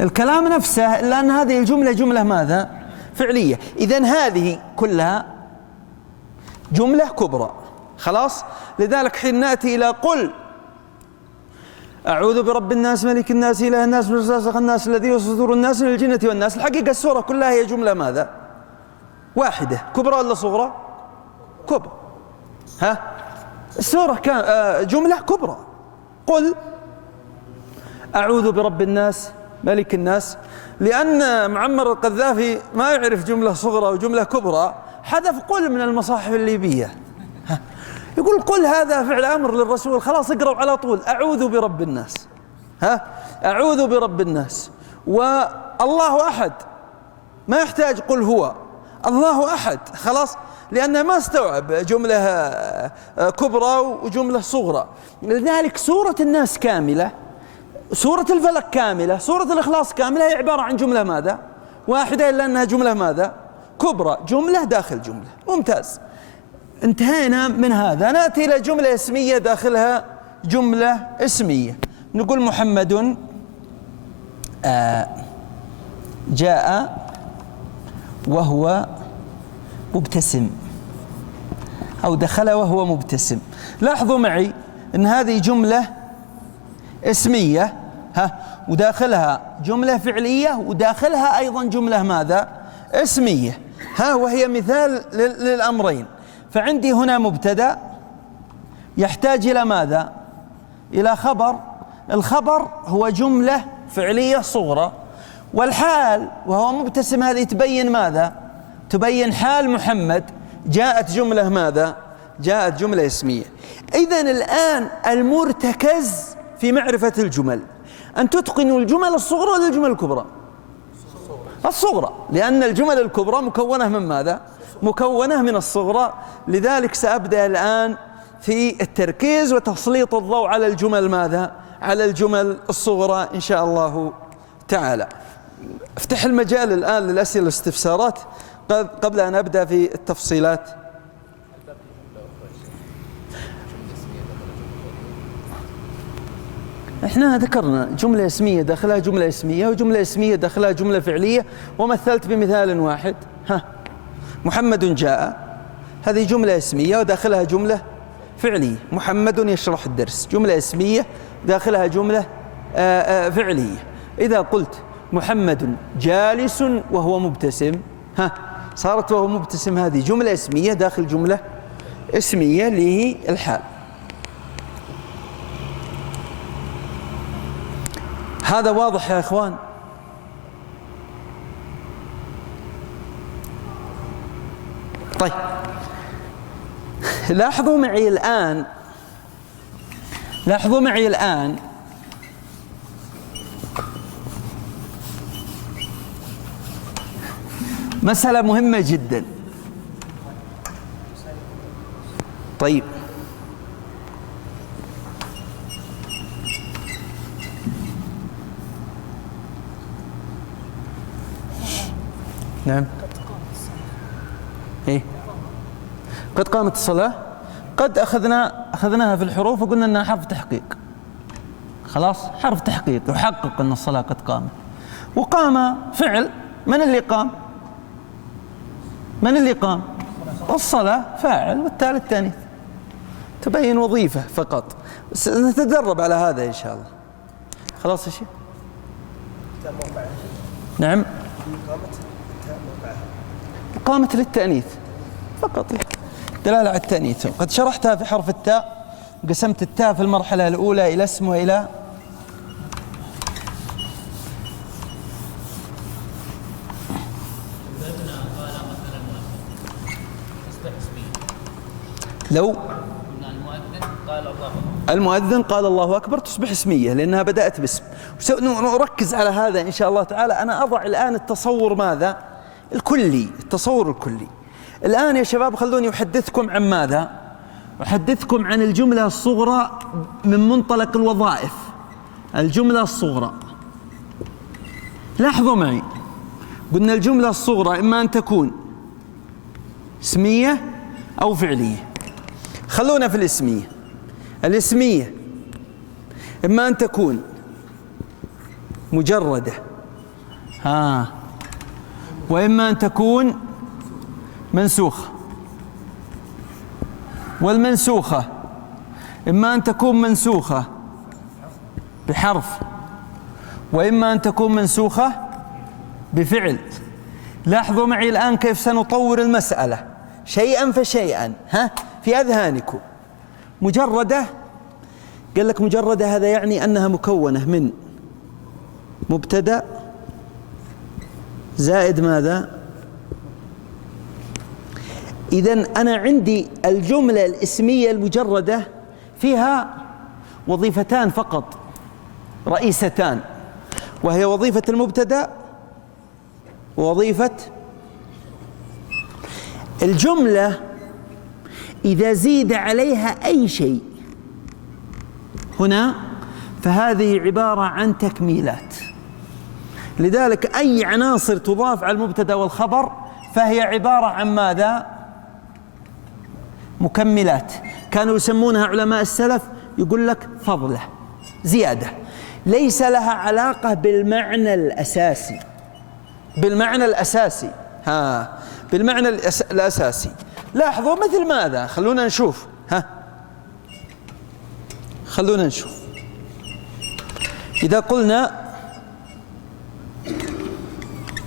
الكلام نفسه، لأن هذه الجملة جملة ماذا؟ فعلية. إذن هذه كلها جملة كبرى، خلاص. لذلك حين نأتي إلى قل أعوذ برب الناس ملك الناس إله الناس من وسوسة الناس الذي يوسوس في صدور الناس من الجنة والناس، الحقيقة السورة كلها هي جملة ماذا؟ واحدة. كبرى ولا صغرى؟ كبرى. ها؟ السورة جملة كبرى. قل أعوذ برب الناس ملك الناس، لأن معمر القذافي ما يعرف جملة صغرى وجملة كبرى، حذف قل من المصاحف الليبية. يقول قل هذا فعل أمر للرسول، خلاص اقرأوا على طول أعوذ برب الناس. ها؟ أعوذ برب الناس. والله أحد ما يحتاج قل هو، الله أحد، خلاص، لأنه ما استوعب جملة كبرى وجملة صغرى. لذلك سورة الناس كاملة، سورة الفلق كاملة، سورة الإخلاص كاملة، هي عبارة عن جملة ماذا؟ واحدة، إلا أنها جملة ماذا؟ كبرى، جملة داخل جملة. ممتاز، انتهينا من هذا. نأتي إلى جملة اسمية داخلها جملة اسمية. نقول محمد جاء وهو مبتسم، أو دخل وهو مبتسم. لاحظوا معي أن هذه جملة اسمية، وداخلها جملة فعلية، وداخلها أيضا جملة ماذا؟ اسمية، وهي مثال للأمرين. فعندي هنا مبتدأ يحتاج إلى ماذا؟ إلى خبر. الخبر هو جملة فعلية صغرى، والحال وهو مبتسم هذه تبين ماذا؟ تبين حال محمد. جاءت جملة ماذا؟ جاءت جملة اسمية. إذن الآن المرتكز في معرفة الجمل أن تتقنوا الجمل الصغرى ولا الجمل الكبرى؟ الصغرى، لأن الجمل الكبرى مكونة من ماذا؟ مكونة من الصغرى. لذلك سأبدأ الآن في التركيز وتسليط الضوء على الجمل ماذا؟ على الجمل الصغرى إن شاء الله تعالى. افتح المجال الآن للأسئلة والاستفسارات قبل أن أبدأ في التفصيلات. احنا ذكرنا جملة اسمية داخلها جملة اسمية، وجملة اسمية داخلها جملة فعلية، ومثلت بمثال واحد. محمد جاء، هذه جملة اسمية وداخلها جملة فعلية. محمد يشرح الدرس، جملة اسمية داخلها جملة فعلية. إذا قلت محمد جالس وهو مبتسم، صارت وهو مبتسم هذه جملة اسمية داخل جملة اسمية اللي هي الحال. هذا واضح يا إخوان؟ طيب، لاحظوا معي الآن مسألة مهمة جدا. طيب، نعم، إيه، قد قامت الصلاة. قد أخذناها في الحروف وقلنا أنها حرف تحقيق، خلاص، حرف تحقيق يحقق أن الصلاة قد قامت. وقام فعل، من اللي قام؟ من اللي قام؟ الصلاة فاعل، والتالي التانيث، تبين وظيفة فقط. نتدرب على هذا إن شاء الله. خلاص يا شيخ؟ نعم، قامت للتأنيث فقط، دلالة على التأنيث. قد شرحتها في حرف التاء، قسمت التاء في المرحلة الأولى إلى اسم وإلى لو المؤذن قال الله أكبر تصبح اسمية، لأنها بدأت باسم. نركز على هذا إن شاء الله تعالى. أنا أضع الآن التصور ماذا؟ الكلي، التصور الكلي. الآن يا شباب خلوني أحدثكم عن ماذا؟ أحدثكم عن الجملة الصغرى من منطلق الوظائف. الجملة الصغرى، لاحظوا معي، قلنا الجملة الصغرى إما أن تكون اسمية أو فعلية. خلونا في الاسمية. الاسمية إما أن تكون مجردة وإما أن تكون منسوخة. والمنسوخة إما أن تكون منسوخة بحرف وإما أن تكون منسوخة بفعل. لاحظوا معي الآن كيف سنطور المسألة شيئا فشيئا في أذهانكم. مجردة، قال لك مجردة هذا يعني أنها مكونة من مبتدأ زائد ماذا؟ إذن أنا عندي الجملة الاسمية المجردة فيها وظيفتان فقط رئيستان، وهي وظيفة المبتدأ ووظيفة الجملة. إذا زيد عليها أي شيء هنا فهذه عبارة عن تكميلات. لذلك أي عناصر تضاف على المبتدأ والخبر فهي عبارة عن ماذا؟ مكملات. كانوا يسمونها علماء السلف يقول لك فضلة، زيادة، ليس لها علاقة بالمعنى الأساسي. بالمعنى الأساسي بالمعنى الأساسي. لاحظوا مثل ماذا؟ خلونا نشوف. خلونا نشوف. إذا قلنا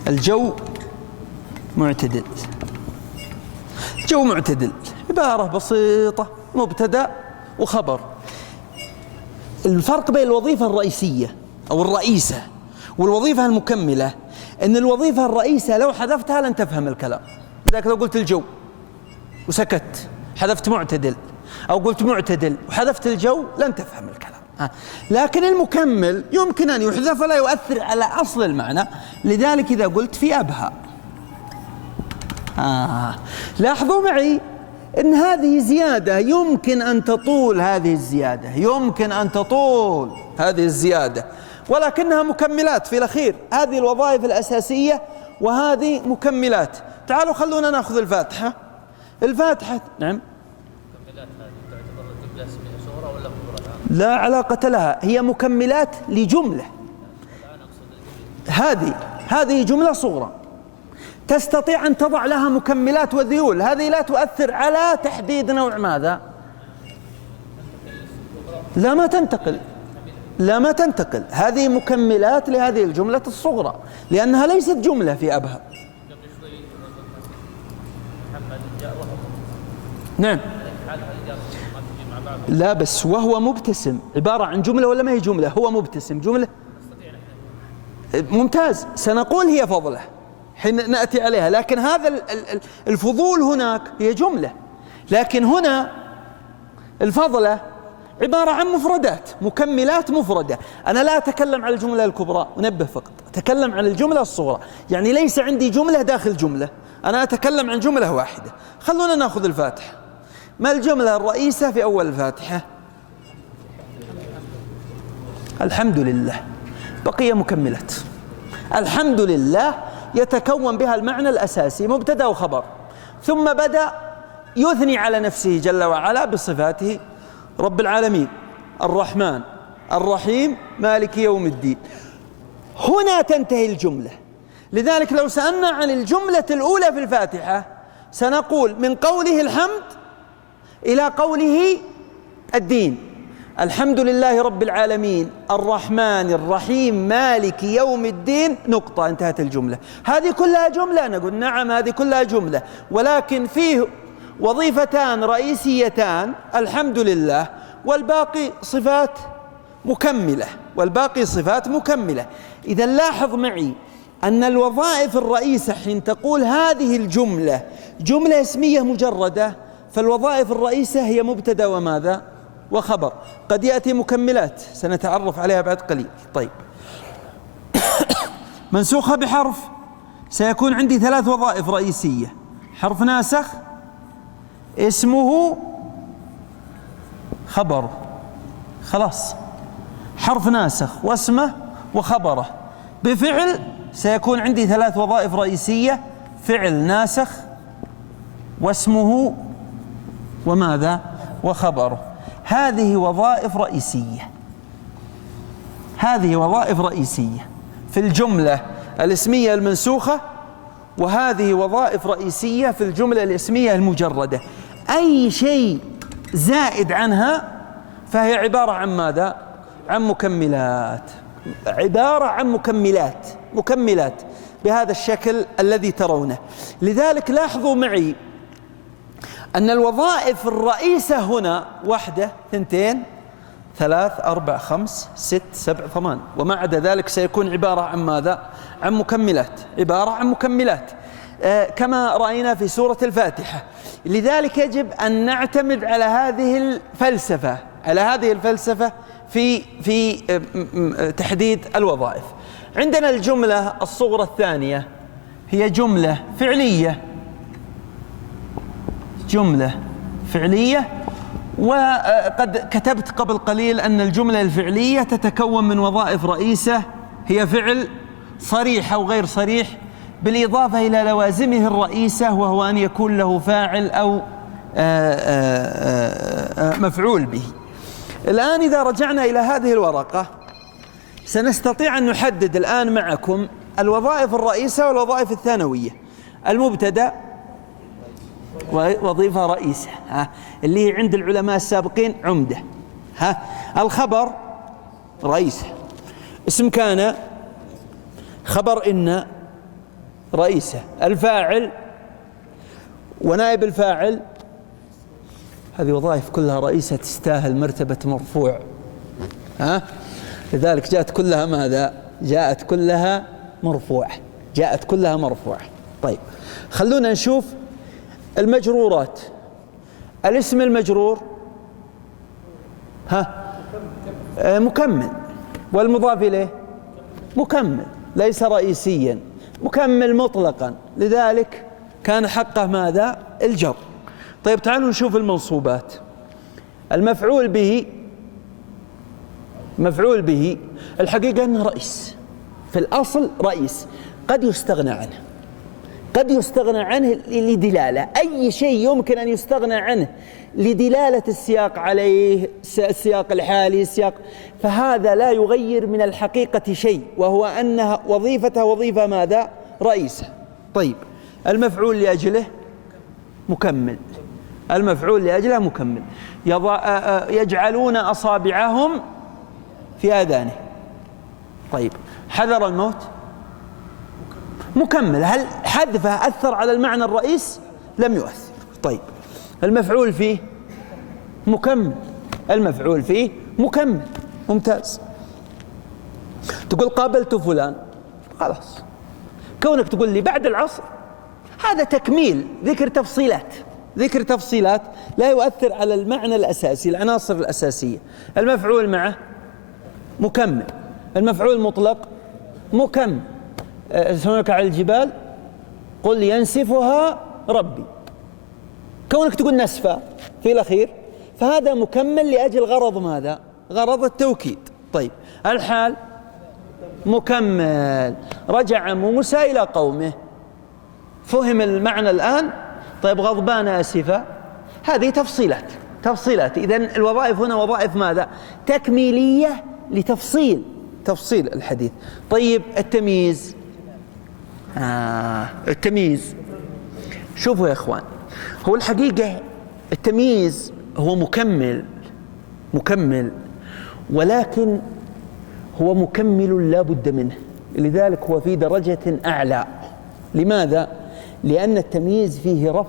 الجو معتدل، جو معتدل عبارة بسيطة، مبتدأ وخبر. الفرق بين الوظيفة الرئيسية أو الرئيسة والوظيفة المكملة أن الوظيفة الرئيسة لو حذفتها لن تفهم الكلام. لذلك لو قلت الجو وسكت حذفت معتدل، أو قلت معتدل وحذفت الجو، لن تفهم الكلام. لكن المكمل يمكن أن يحذف ولا يؤثر على أصل المعنى. لذلك إذا قلت في أبها، لاحظوا معي إن هذه زيادة يمكن أن تطول هذه الزيادة، يمكن أن تطول هذه الزيادة، ولكنها مكملات في الأخير. هذه الوظائف الأساسية وهذه مكملات. تعالوا خلونا نأخذ الفاتحة. الفاتحة نعم مكملات هذه تعتبر جملة اسمية صغرى ولا كبرى؟ لا علاقة لها، هي مكملات لجملة. هذه جملة صغرى تستطيع أن تضع لها مكملات وذيول. هذه لا تؤثر على تحديد نوع ماذا. لا ما تنتقل، لا ما تنتقل. هذه مكملات لهذه الجملة الصغرى لأنها ليست جملة في أبها. نعم لا بس وهو مبتسم عبارة عن جملة ولا ما هي جملة؟ هو مبتسم جملة. ممتاز، سنقول هي فضلة حين نأتي عليها، لكن هذا الفضول هناك هي جملة. لكن هنا الفضلة عبارة عن مفردات، مكملات مفردة. أنا لا أتكلم عن الجملة الكبرى، أنبه فقط، أتكلم عن الجملة الصغرى. يعني ليس عندي جملة داخل جملة، أنا أتكلم عن جملة واحدة. خلونا نأخذ الفاتحة. ما الجملة الرئيسة في أول الفاتحة؟ الحمد لله. بقي مكملات. الحمد لله يتكون بها المعنى الأساسي مبتدأ وخبر، ثم بدأ يثني على نفسه جل وعلا بصفاته رب العالمين الرحمن الرحيم مالك يوم الدين. هنا تنتهي الجملة. لذلك لو سألنا عن الجملة الأولى في الفاتحة سنقول من قوله الحمد إلى قوله الدين. الحمد لله رب العالمين الرحمن الرحيم مالك يوم الدين، نقطة، انتهت الجملة. هذه كلها جملة؟ نقول نعم هذه كلها جملة، ولكن فيه وظيفتان رئيسيتان، الحمد لله، والباقي صفات مكملة، والباقي صفات مكملة. إذا لاحظ معي أن الوظائف الرئيسة حين تقول هذه الجملة جملة اسمية مجردة، فالوظائف الرئيسة هي مبتدأ وماذا؟ وخبر. قد يأتي مكملات سنتعرف عليها بعد قليل. طيب منسوخة بحرف، سيكون عندي 3 وظائف رئيسية: حرف ناسخ، اسمه، خبره. خلاص، حرف ناسخ واسمه وخبره. بفعل سيكون عندي 3 وظائف رئيسية: فعل ناسخ واسمه وماذا؟ وخبره. هذه وظائف رئيسية، هذه وظائف رئيسية في الجملة الاسمية المنسوخة، وهذه وظائف رئيسية في الجملة الاسمية المجردة. أي شيء زائد عنها فهي عبارة عن ماذا؟ عن مكملات، عبارة عن مكملات بهذا الشكل الذي ترونه. لذلك لاحظوا معي أن الوظائف الرئيسة هنا 1 2 3 4 5 6 7 8، وما عدا ذلك سيكون عبارة عن ماذا؟ عن مكملات، عبارة عن مكملات، كما رأينا في سورة الفاتحة. لذلك يجب أن نعتمد على هذه الفلسفة في تحديد الوظائف. عندنا الجملة الصغرى الثانية هي جملة فعلية، وقد كتبت قبل قليل أن الجملة الفعلية تتكون من وظائف رئيسة هي فعل صريح أو غير صريح، بالإضافة إلى لوازمه الرئيسة، وهو أن يكون له فاعل أو مفعول به. الآن إذا رجعنا إلى هذه الورقة سنستطيع أن نحدد الآن معكم الوظائف الرئيسة والوظائف الثانوية. المبتدأ وظيفة رئيسة، اللي هي عند العلماء السابقين عمدة. الخبر رئيسة، اسم كان، خبر إن رئيسة، الفاعل ونائب الفاعل، هذه وظائف كلها رئيسة تستاهل مرتبة مرفوع. لذلك جاءت كلها ماذا؟ جاءت كلها مرفوعة. طيب، خلونا نشوف المجرورات. الاسم المجرور مكمل، والمضاف إليه مكمل، ليس رئيسيا، مكمل مطلقا، لذلك كان حقه ماذا؟ الجر. طيب، تعالوا نشوف المنصوبات. المفعول به الحقيقة أنه رئيس، في الأصل رئيس، قد يستغنى عنه لدلالة. أي شيء يمكن أن يستغنى عنه لدلالة السياق عليه، السياق الحالي، فهذا لا يغير من الحقيقة شيء، وهو أن وظيفته وظيفة ماذا؟ رئيسة. طيب، المفعول لأجله مكمل، يجعلون أصابعهم في آذانه. طيب، حذر الموت مكمل، هل حذفه أثر على المعنى الرئيس؟ لم يؤثر. طيب، المفعول فيه مكمل، ممتاز. تقول قابلت فلان، خلاص، كونك تقول لي بعد العصر هذا تكميل، ذكر تفصيلات لا يؤثر على المعنى الأساسي، العناصر الأساسية. المفعول معه مكمل، المفعول مطلق مكمل. يسألونك على الجبال قل ينسفها ربي، كونك تقول نسفة في الأخير فهذا مكمل لأجل غرض ماذا؟ غرض التوكيد. طيب، الحال مكمل، رجع موسى إلى قومه، فهم المعنى الآن. طيب، غضبان آسفة، هذه تفصيلات. إذن الوظائف هنا وظائف ماذا؟ تكميلية لتفصيل الحديث. طيب، التمييز شوفوا يا إخوان، هو الحقيقة التمييز هو مكمل، ولكن هو مكمل لا بد منه، لذلك هو في درجة أعلى. لماذا؟ لأن التمييز فيه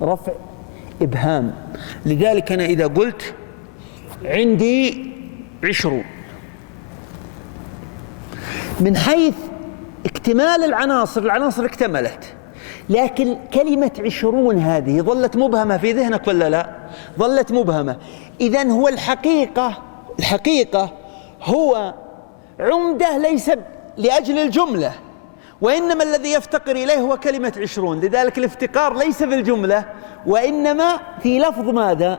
رفع إبهام. لذلك أنا إذا قلت عندي 20، من حيث اكتمال العناصر اكتملت، لكن كلمة 20 هذه ظلت مبهمة في ذهنك ولا لا؟ ظلت مبهمة. إذن هو الحقيقة هو عمدة ليس لأجل الجملة، وإنما الذي يفتقر إليه هو كلمة 20. لذلك الافتقار ليس في الجملة وإنما في لفظ ماذا؟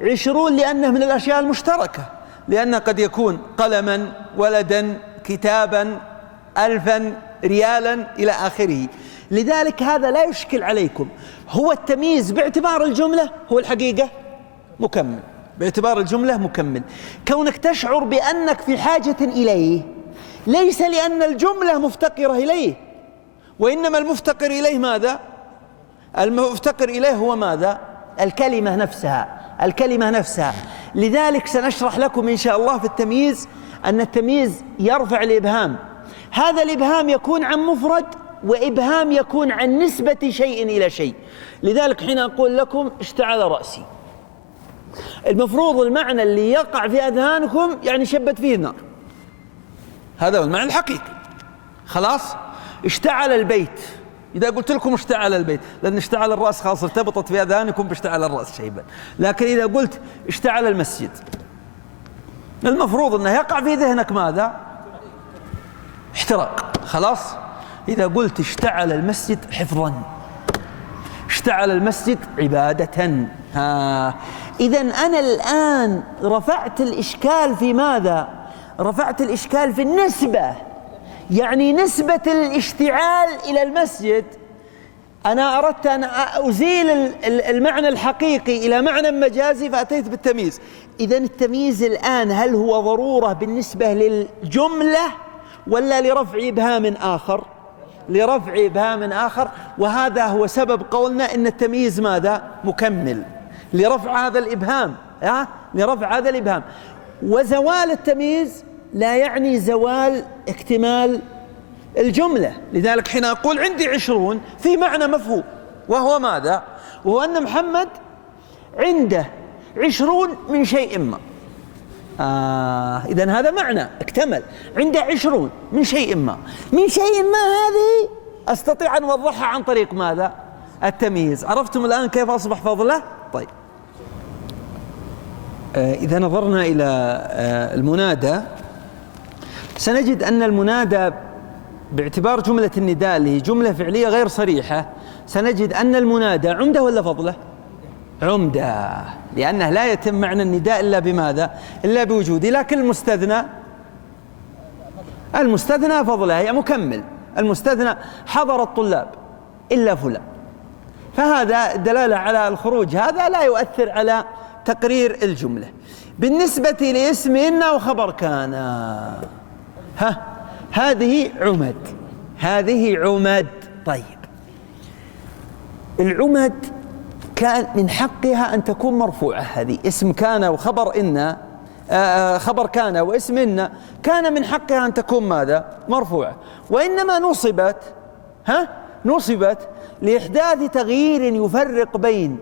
20، لأنه من الأشياء المشتركة، لأنه قد يكون قلما، ولدا، كتابا، ألفا، ريالا إلى آخره. لذلك هذا لا يشكل عليكم. هو التمييز باعتبار الجملة هو الحقيقة مكمل، باعتبار الجملة مكمل. كونك تشعر بأنك في حاجة إليه ليس لأن الجملة مفتقرة إليه، وإنما المفتقر إليه ماذا؟ المفتقر إليه هو ماذا؟ الكلمة نفسها، الكلمة نفسها. لذلك سنشرح لكم إن شاء الله في التمييز أن التمييز يرفع الإبهام. هذا الإبهام يكون عن مفرد، وإبهام يكون عن نسبة شيء إلى شيء. لذلك حين أقول لكم اشتعل رأسي، المفروض المعنى اللي يقع في أذهانكم يعني شبت فيه النار، هذا هو المعنى الحقيقي. خلاص؟ اشتعل البيت، إذا قلت لكم اشتعل البيت، لأن اشتعل الرأس خلاص ارتبطت في أذهانكم باشتعل الرأس شيبا. لكن إذا قلت اشتعل المسجد، المفروض أنه يقع في ذهنك ماذا؟ احتراق. خلاص؟ إذا قلت اشتعل المسجد حفظا، اشتعل المسجد عبادة. إذن أنا الآن رفعت الإشكال في ماذا؟ رفعت الإشكال في النسبة، يعني نسبة الاشتعال إلى المسجد. أنا أردت أن أزيل المعنى الحقيقي إلى معنى مجازي فأتيت بالتمييز. إذن التمييز الآن هل هو ضرورة بالنسبة للجملة ولا لرفع إبهام آخر؟ لرفع إبهام آخر، وهذا هو سبب قولنا إن التمييز ماذا؟ مكمل لرفع هذا الإبهام، لرفع هذا الإبهام. وزوال التمييز لا يعني زوال اكتمال الجملة. لذلك حين أقول عندي 20 في معنى مفهوم، وهو ماذا؟ وهو أن محمد عنده 20 من شيء ما. إذن هذا معنى اكتمل، عنده 20 من شيء ما. من شيء ما هذه أستطيع أن أوضحها عن طريق ماذا؟ التمييز. عرفتم الآن كيف أصبح فضله؟ طيب، إذا نظرنا إلى المنادى سنجد أن المنادى باعتبار جملة النداء اللي هي جملة فعلية غير صريحة، سنجد أن المنادى عمدة ولا فضله؟ عمدة، لأنه لا يتم معنى النداء إلا بماذا؟ إلا بوجوده. لكن المستثنى فضله، هي مكمل. المستثنى حضر الطلاب إلا فلان، فهذا دلالة على الخروج، هذا لا يؤثر على تقرير الجملة. بالنسبة لاسم إن وخبر كان، هذه عمد، هذه عمد. طيب، العمد كان من حقها أن تكون مرفوعة. هذه اسم كان وخبر إن، خبر كان واسم إن، كان من حقها أن تكون ماذا؟ مرفوعة. وإنما نصبت لإحداث تغيير يفرق بين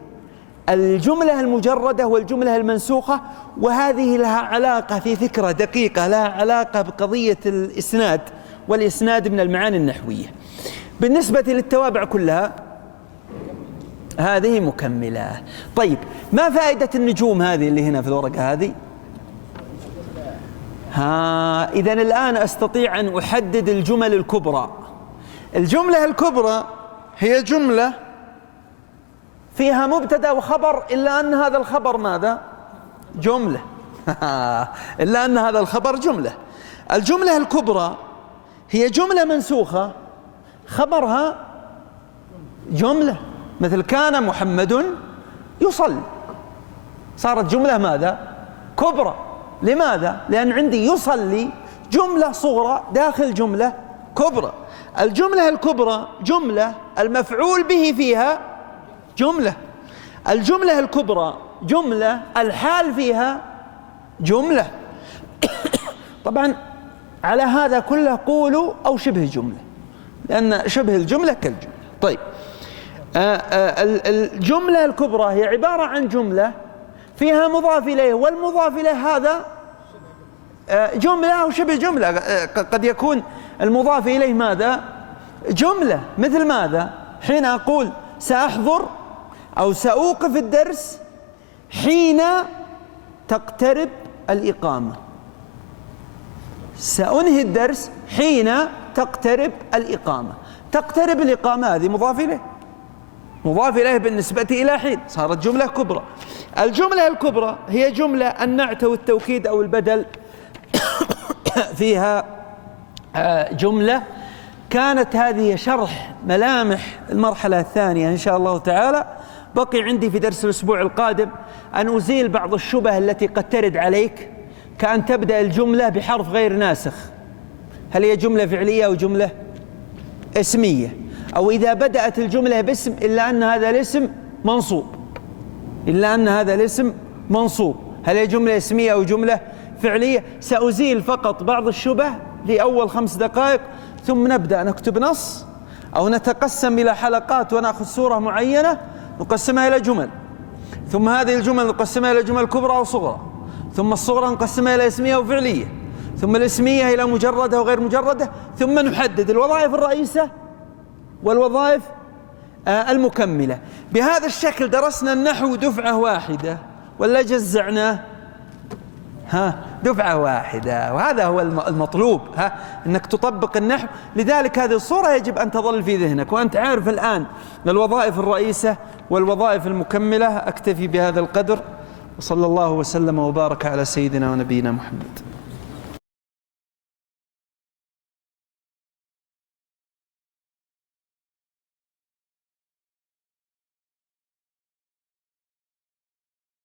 الجملة المجردة والجملة المنسوخة، وهذه لها علاقة في فكرة دقيقة، لها علاقة بقضية الإسناد، والإسناد من المعاني النحوية. بالنسبة للتوابع كلها هذه مكملة. طيب، ما فائدة النجوم هذه اللي هنا في الورقة هذه؟ إذن الآن أستطيع أن أحدد الجمل الكبرى. الجملة الكبرى هي جملة فيها مبتدأ وخبر، إلا أن هذا الخبر ماذا؟ جملة. إلا أن هذا الخبر جملة. الجملة الكبرى هي جملة منسوخة خبرها جملة، مثل كان محمد يصلي، صارت جملة ماذا؟ كبرى. لماذا؟ لأن عندي يصلي جملة صغرى داخل جملة كبرى. الجملة الكبرى جملة المفعول به فيها جملة. الجملة الكبرى جملة الحال فيها جملة. طبعا على هذا كله قولوا أو شبه جملة، لأن شبه الجملة كالجملة. طيب، الجملة الكبرى هي عبارة عن جملة فيها مضاف إليه، والمضاف إليه هذا جملة أو شبه جملة. قد يكون المضاف إليه ماذا؟ جملة. مثل ماذا؟ حين أقول سأحضر أو سأوقف الدرس حين تقترب الإقامة. سأنهي الدرس حين تقترب الإقامة. تقترب الإقامة هذه مضاف إليه، مضاف إليه بالنسبة إلى حين، صارت جملة كبرى. الجملة الكبرى هي جملة النعت والتوكيد أو البدل فيها جملة كانت هذه شرح ملامح المرحلة الثانية إن شاء الله تعالى. بقي عندي في درس الأسبوع القادم أن أزيل بعض الشبه التي قد ترد عليك، كأن تبدأ الجملة بحرف غير ناسخ، هل هي جملة فعلية أو جملة اسمية، أو إذا بدأت الجملة باسم إلا أن هذا الاسم منصوب، إلا أن هذا الاسم منصوب، هل هي جملة اسمية أو جملة فعلية. سأزيل فقط بعض الشبه في أول 5 دقائق، ثم نبدأ نكتب نص أو نتقسم إلى حلقات ونأخذ سورة معينة نقسمها إلى جمل، ثم هذه الجمل نقسمها إلى جمل كبرى وصغرى، ثم الصغرى نقسمها إلى اسمية وفعلية، ثم الاسمية إلى مجردة وغير مجردة، ثم نحدد الوظائف الرئيسة والوظائف المكملة. بهذا الشكل درسنا النحو دفعة واحدة ولا جزعناه؟ دفعة واحدة، وهذا هو المطلوب، أنك تطبق النحو. لذلك هذه الصورة يجب أن تظل في ذهنك وأنت عارف الآن الوظائف الرئيسة والوظائف المكملة. أكتفي بهذا القدر، وصلى الله وسلم وبارك على سيدنا ونبينا محمد.